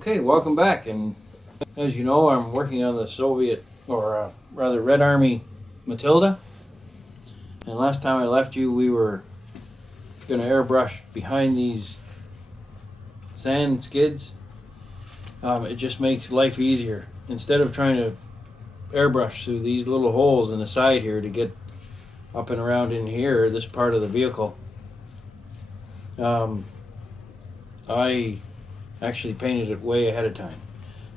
Okay, welcome back. And as you know, I'm working on the Soviet, or rather Red Army Matilda. And last time I left you, we were going to airbrush behind these sand skids. It just makes life easier. Instead of trying to airbrush through these little holes in the side here to get up and around in here, this part of the vehicle, I actually painted it way ahead of time.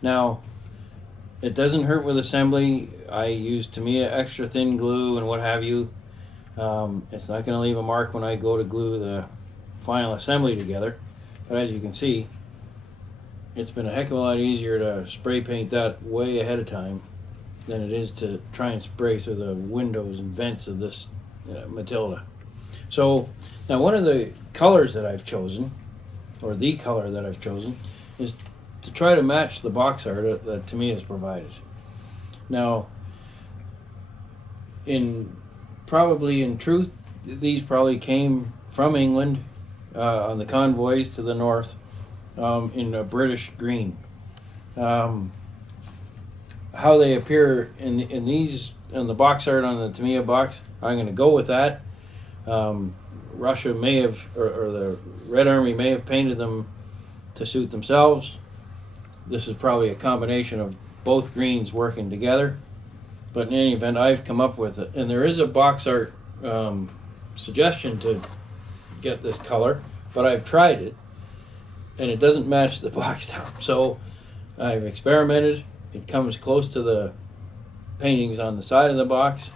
Now, it doesn't hurt with assembly. I use Tamiya extra thin glue and what have you. It's not going to leave a mark when I go to glue the final assembly together. But as you can see, it's been a heck of a lot easier to spray paint that way ahead of time than it is to try and spray through the windows and vents of this Matilda. So now one of the colors that I've chosen, or the color that I've chosen, is to try to match the box art that Tamiya has provided. Now, in truth, these probably came from England on the convoys to the north in a British green. How they appear in the box art on the Tamiya box, I'm going to go with that. Russia may have, or the Red Army may have painted them to suit themselves. This is probably a combination of both greens working together. But in any event, I've come up with it. And there is a box art suggestion to get this color, but I've tried it, and it doesn't match the box top. So I've experimented. It comes close to the paintings on the side of the box.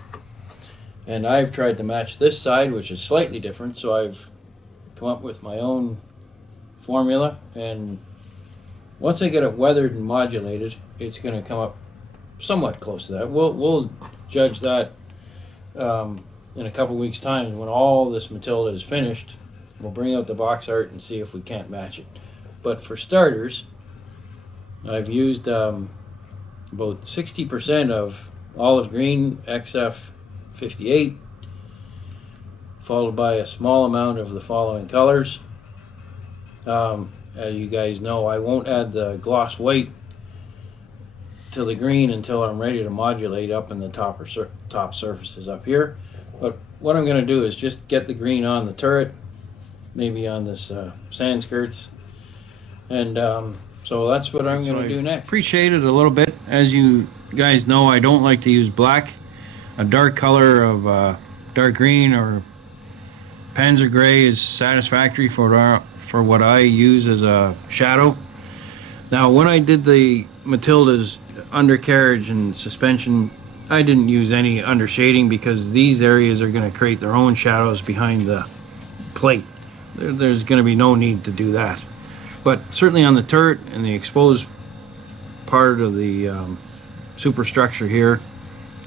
And I've tried to match this side, which is slightly different, so I've come up with my own formula. And once I get it weathered and modulated, it's going to come up somewhat close to that. We'll judge that in a couple weeks' time when all this Matilda is finished. We'll bring out the box art and see if we can't match it. But for starters, I've used about 60% of olive green XF 58, followed by a small amount of the following colors. As you guys know, I won't add the gloss white to the green until I'm ready to modulate up in the top surfaces up here. But what I'm going to do is just get the green on the turret, maybe on this sand skirts, and so that's what I'm going to do next. Appreciate it a little bit. As you guys know, I don't like to use black. A dark color of dark green or panzer gray is satisfactory for what I use as a shadow. Now, when I did the Matilda's undercarriage and suspension, I didn't use any undershading because these areas are going to create their own shadows behind the plate. There's going to be no need to do that. But certainly on the turret and the exposed part of the superstructure here,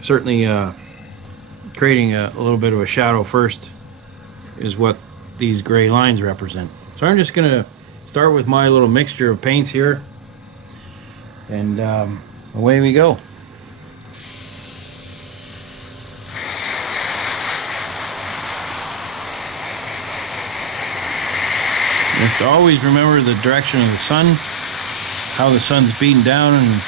certainly creating a little bit of a shadow first is what these gray lines represent. So I'm just going to start with my little mixture of paints here, and away we go. You have to always remember the direction of the sun, how the sun's beating down, and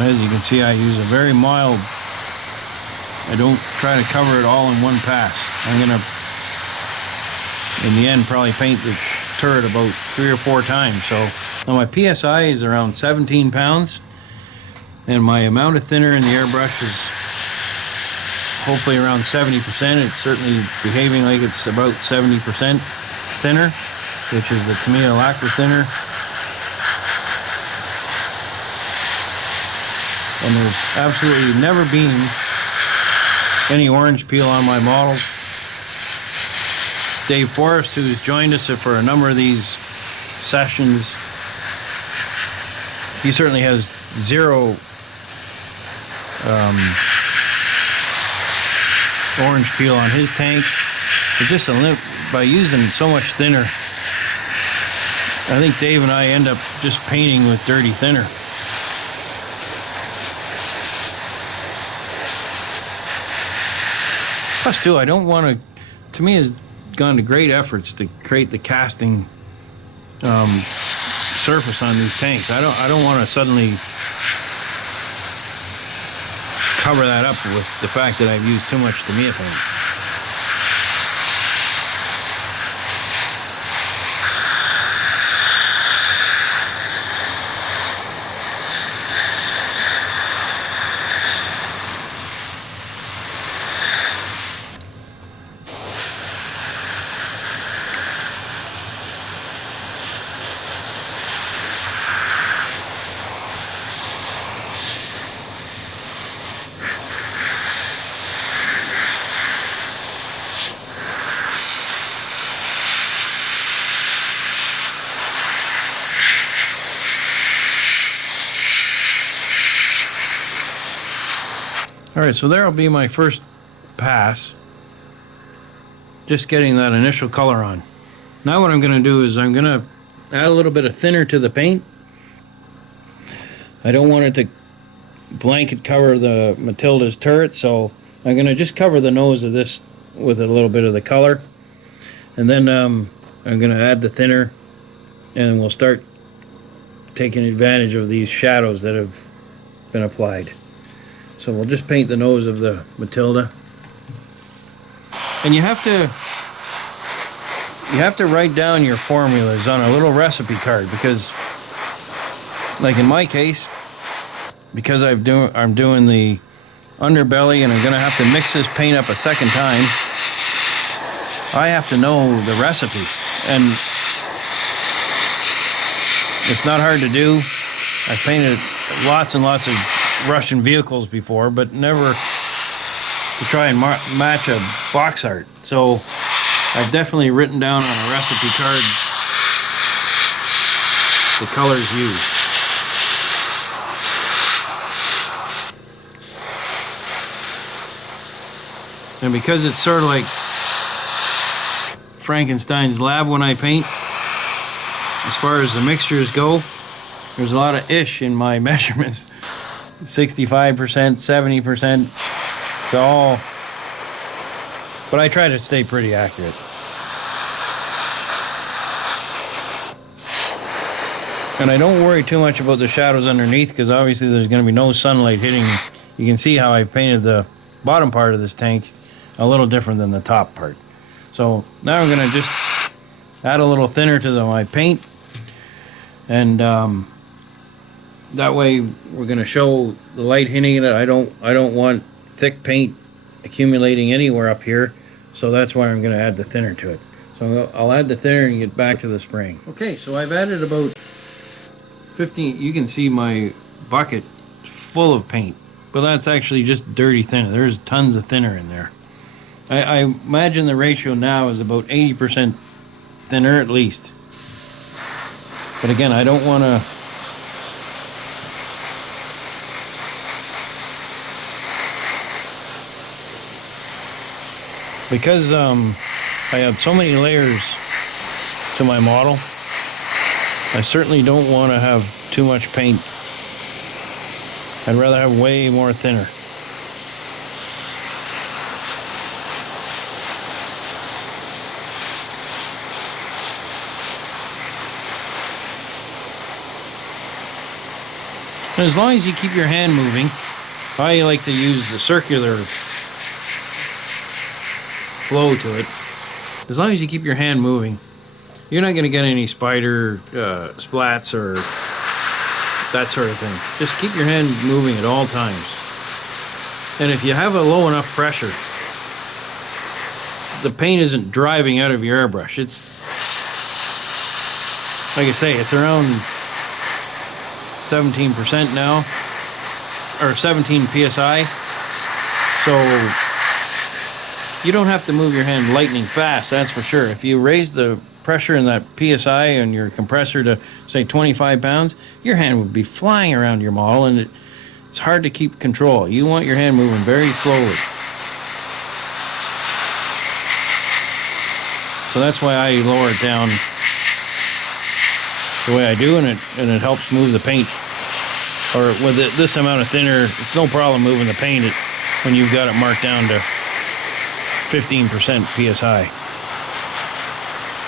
as you can see, I use a very mild, I don't try to cover it all in one pass. I'm going to, in the end, probably paint the turret about 3 or 4 times. So now my PSI is around 17 pounds, and my amount of thinner in the airbrush is hopefully around 70%. It's certainly behaving like it's about 70% thinner, which is the Tamiya lacquer thinner. And there's absolutely never been any orange peel on my models. Dave Forrest, who's joined us for a number of these sessions, he certainly has zero orange peel on his tanks. But just by using so much thinner, I think Dave and I end up just painting with dirty thinner. Plus, too, I don't want to me, has gone to great efforts to create the casting surface on these tanks. I don't want to suddenly cover that up with the fact that I've used too much Tamiya paint. Alright, so there'll be my first pass. Just getting that initial color on. Now what I'm going to do is I'm going to add a little bit of thinner to the paint. I don't want it to blanket cover the Matilda's turret, so I'm going to just cover the nose of this with a little bit of the color. And then I'm going to add the thinner, and we'll start taking advantage of these shadows that have been applied. So we'll just paint the nose of the Matilda. And you have to write down your formulas on a little recipe card, because like in my case, because I'm doing the underbelly and I'm going to have to mix this paint up a second time, I have to know the recipe. And it's not hard to do. I've painted lots and lots of Russian vehicles before, but never to try and match a box art. So I've definitely written down on a recipe card the colors used. And because it's sort of like Frankenstein's lab when I paint, as far as the mixtures go, there's a lot of ish in my measurements. 65%, 70%, it's all, but I try to stay pretty accurate. And I don't worry too much about the shadows underneath, because obviously there's going to be no sunlight hitting. You can see how I painted the bottom part of this tank a little different than the top part. So now I'm going to just add a little thinner to my paint, and that way we're going to show the light hitting it. I don't want thick paint accumulating anywhere up here, so that's why I'm going to add the thinner to it. So I'll add the thinner and get back to the spraying. Okay, so I've added about 15, you can see my bucket full of paint, but that's actually just dirty thinner. There's tons of thinner in there. I imagine the ratio now is about 80% thinner at least. But again, I don't want to because I have so many layers to my model. I certainly don't want to have too much paint. I'd rather have way more thinner. And as long as you keep your hand moving, I like to use the circular flow to it. As long as you keep your hand moving, you're not going to get any spider splats or that sort of thing. Just keep your hand moving at all times. And if you have a low enough pressure, the paint isn't driving out of your airbrush. It's, like I say, it's around 17% now, or 17 psi. So you don't have to move your hand lightning fast, that's for sure. If you raise the pressure in that psi and your compressor to say 25 pounds, your hand would be flying around your model, and it's hard to keep control. You want your hand moving very slowly. So that's why I lower it down the way I do, and it helps move the paint. Or with this amount of thinner, it's no problem moving the paint when you've got it marked down to 15% PSI.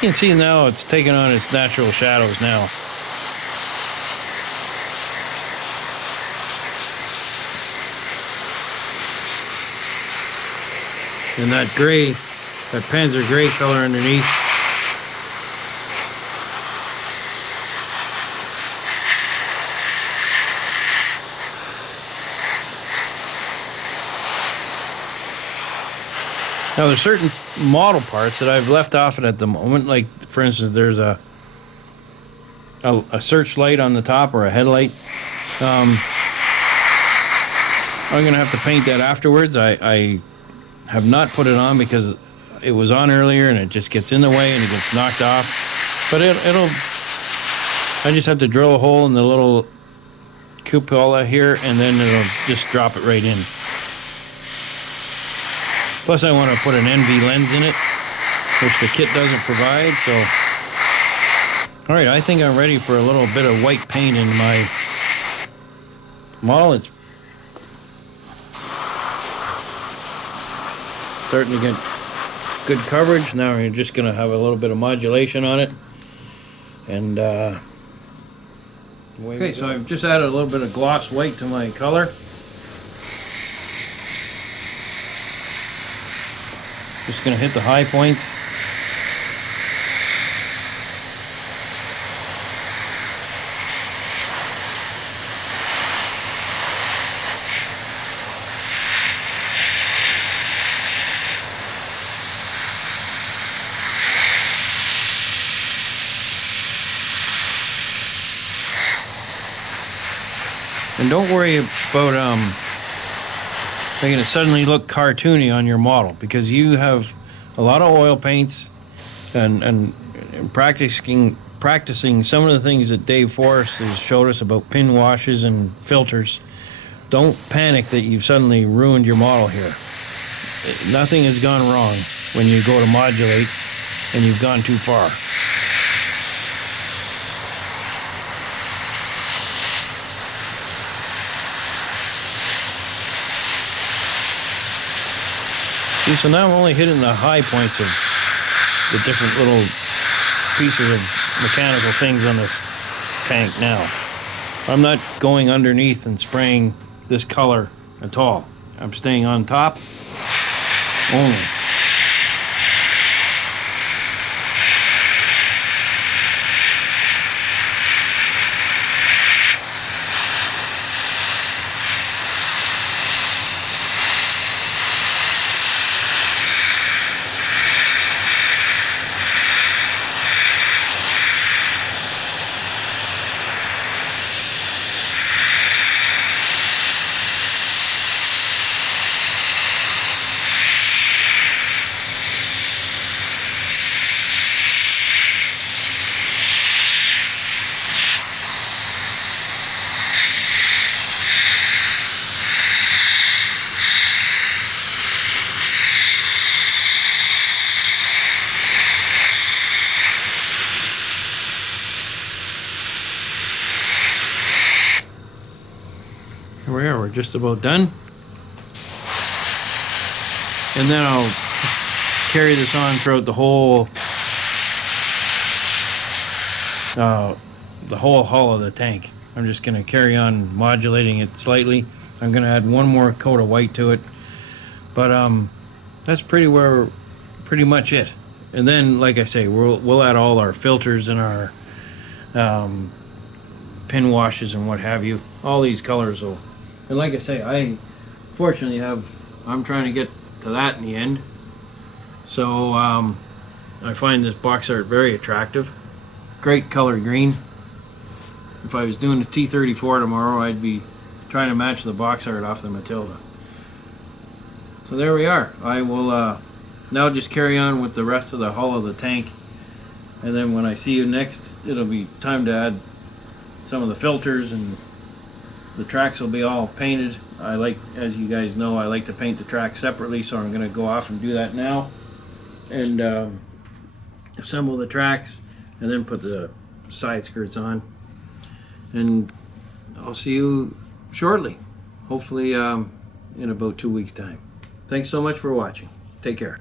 You can see now it's taking on its natural shadows now. And that gray, that panzer gray color underneath. Now there's certain model parts that I've left off it at the moment. Like for instance, there's a searchlight on the top or a headlight. I'm gonna have to paint that afterwards. I have not put it on because it was on earlier and it just gets in the way and it gets knocked off. But it'll. I just have to drill a hole in the little cupola here and then it'll just drop it right in. Plus I want to put an NV lens in it, which the kit doesn't provide, so. Alright, I think I'm ready for a little bit of white paint in my model. It's starting to get good coverage. Now we're just going to have a little bit of modulation on it. And, okay, so I've just added a little bit of gloss white to my color. Just going to hit the high points. And don't worry about making it suddenly look cartoony on your model, because you have a lot of oil paints and practicing some of the things that Dave Forrest has showed us about pin washes and filters. Don't panic that you've suddenly ruined your model here. Nothing has gone wrong when you go to modulate and you've gone too far. See, so now I'm only hitting the high points of the different little pieces of mechanical things on this tank now. I'm not going underneath and spraying this color at all. I'm staying on top only. Here we are, we're just about done. And then I'll carry this on throughout the whole hull of the tank. I'm just going to carry on modulating it slightly. I'm going to add one more coat of white to it. But that's pretty much it. And then, like I say, we'll add all our filters and our pin washes and what have you. All these colors will. And like I say, I fortunately I'm trying to get to that in the end. So I find this box art very attractive. Great color green. If I was doing the T-34 tomorrow, I'd be trying to match the box art off the Matilda. So there we are. I will now just carry on with the rest of the hull of the tank. And then when I see you next, it'll be time to add some of the filters, and the tracks will be all painted. I like, as you guys know, I like to paint the tracks separately, so I'm going to go off and do that now. And assemble the tracks, and then put the side skirts on. And I'll see you shortly, hopefully in about 2 weeks' time. Thanks so much for watching. Take care.